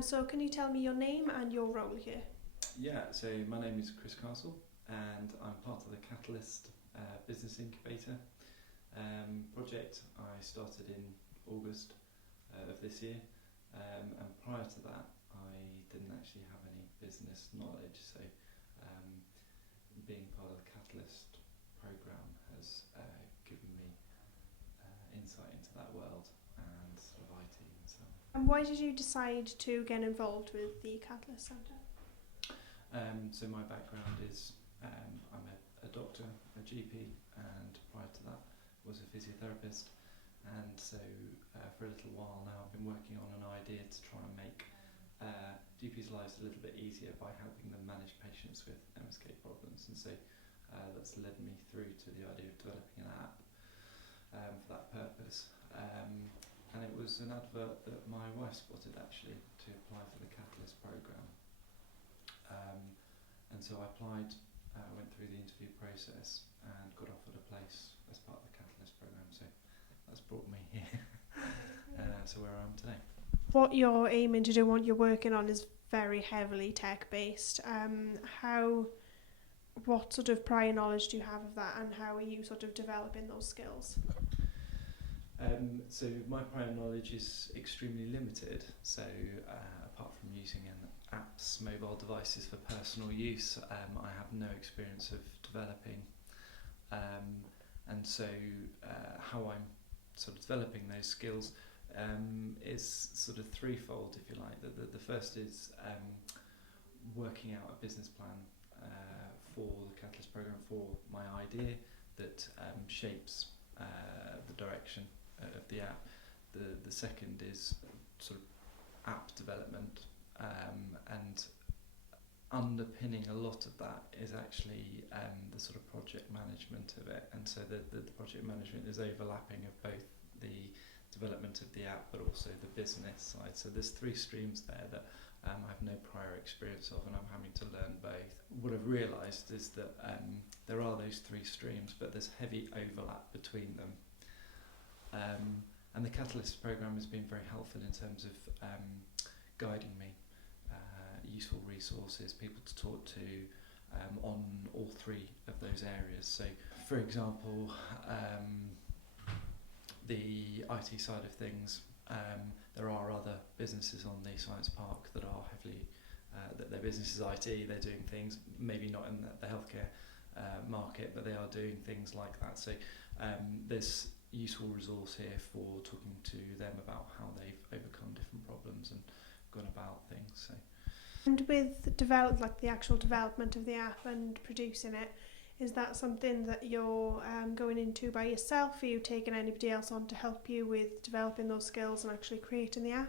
So can you tell me your name and your role here? Yeah, so my name is Chris Castle and I'm part of the Catalyst Business Incubator project. I started in August of this year, and prior to that I didn't actually have any business knowledge, so being part of the Catalyst programme has given me insight into that world and sort of IT and so on. And why did you decide to get involved with the Catalyst Centre? So my background is I'm a doctor, a GP, and prior to that was a physiotherapist. And so for a little while now I've been working on an idea to try and make GPs' lives a little bit easier by helping them manage patients with MSK problems. And so that's led me through to the idea of developing an app for that purpose. And it was an advert that my wife spotted actually to apply for the Catalyst programme. And so I applied, went through the interview process and got offered a place as part of the Catalyst programme. So that's brought me here to where I am today. What you're aiming to do, what you're working on is very heavily tech based. What sort of prior knowledge do you have of that, and how are you sort of developing those skills? So my prior knowledge is extremely limited, so apart from using apps, mobile devices for personal use, I have no experience of developing, and so how I'm sort of developing those skills is sort of threefold, if you like. The first is working out a business plan for the Catalyst programme, for my idea that shapes the direction of the app. The second is sort of app development, and underpinning a lot of that is actually the sort of project management of it. And so the project management is overlapping of both the development of the app but also the business side. So there's three streams there that I have no prior experience of, and I'm having to learn both. What I've realised is that there are those three streams, but there's heavy overlap between them. And the Catalyst programme has been very helpful in terms of guiding me, useful resources, people to talk to on all three of those areas. So, for example, the IT side of things, there are other businesses on the Science Park that are heavily, that their business is IT, they're doing things, maybe not in the healthcare market, but they are doing things like that. So there's useful resource here for talking to them about how they've overcome different problems and gone about things. So. And with the actual development of the app and producing it, is that something that you're going into by yourself? Are you taking anybody else on to help you with developing those skills and actually creating the app?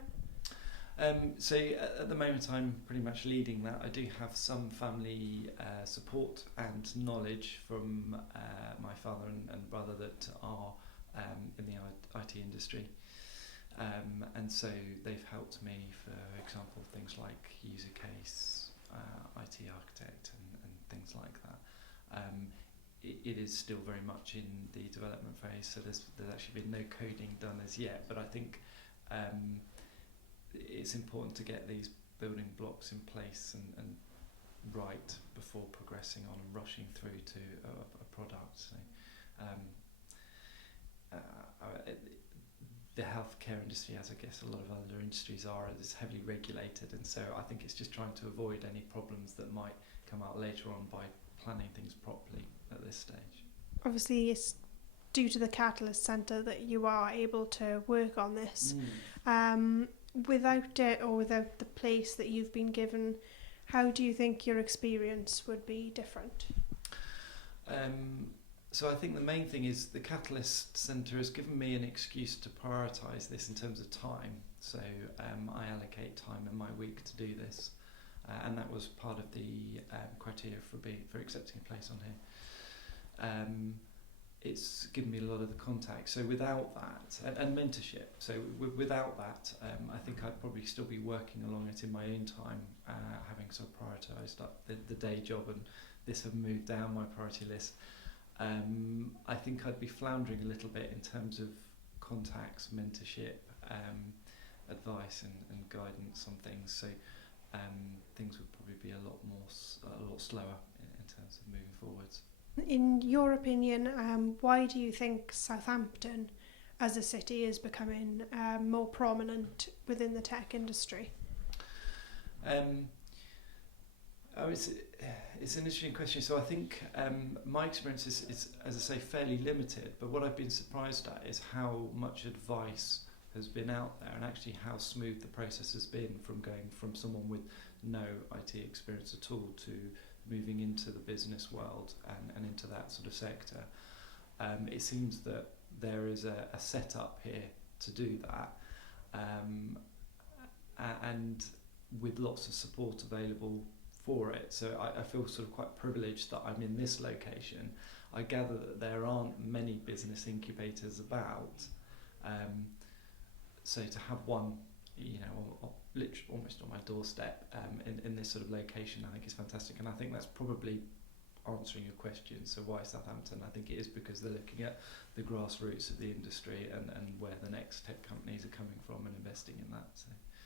So at the moment I'm pretty much leading that. I do have some family support and knowledge from my father and brother that are in the IT industry. And so they've helped me, for example, things like user case, IT architect and things like that. It is still very much in the development phase, so there's actually been no coding done as yet, but I think it's important to get these building blocks in place and right before progressing on and rushing through to a product. So, the healthcare industry, as I guess a lot of other industries are, is heavily regulated, and so I think it's just trying to avoid any problems that might come out later on by planning things properly at this stage. Obviously, it's due to the Catalyst Centre that you are able to work on this. Without it, or without the place that you've been given, how do you think your experience would be different? So I think the main thing is the Catalyst Centre has given me an excuse to prioritise this in terms of time. So I allocate time in my week to do this, and that was part of the criteria for accepting a place on here. It's given me a lot of the contacts. So without that, and mentorship. So without that, I think I'd probably still be working along it in my own time, having sort of prioritised up the day job, and this have moved down my priority list. I think I'd be floundering a little bit in terms of contacts, mentorship, advice and guidance on things. So things would probably be a lot slower in terms of moving forwards. In your opinion, why do you think Southampton as a city is becoming more prominent within the tech industry? It's an interesting question. So I think my experience is, as I say, fairly limited. But what I've been surprised at is how much advice has been out there, and actually how smooth the process has been from going from someone with no IT experience at all to moving into the business world and into that sort of sector. It seems that there is a setup here to do that, and with lots of support available for it. So I feel sort of quite privileged that I'm in this location. I gather that there aren't many business incubators about. So to have one, literally almost on my doorstep in this sort of location, I think is fantastic. And I think that's probably answering your question. So why Southampton? I think it is because they're looking at the grassroots of the industry and where the next tech companies are coming from and investing in that. So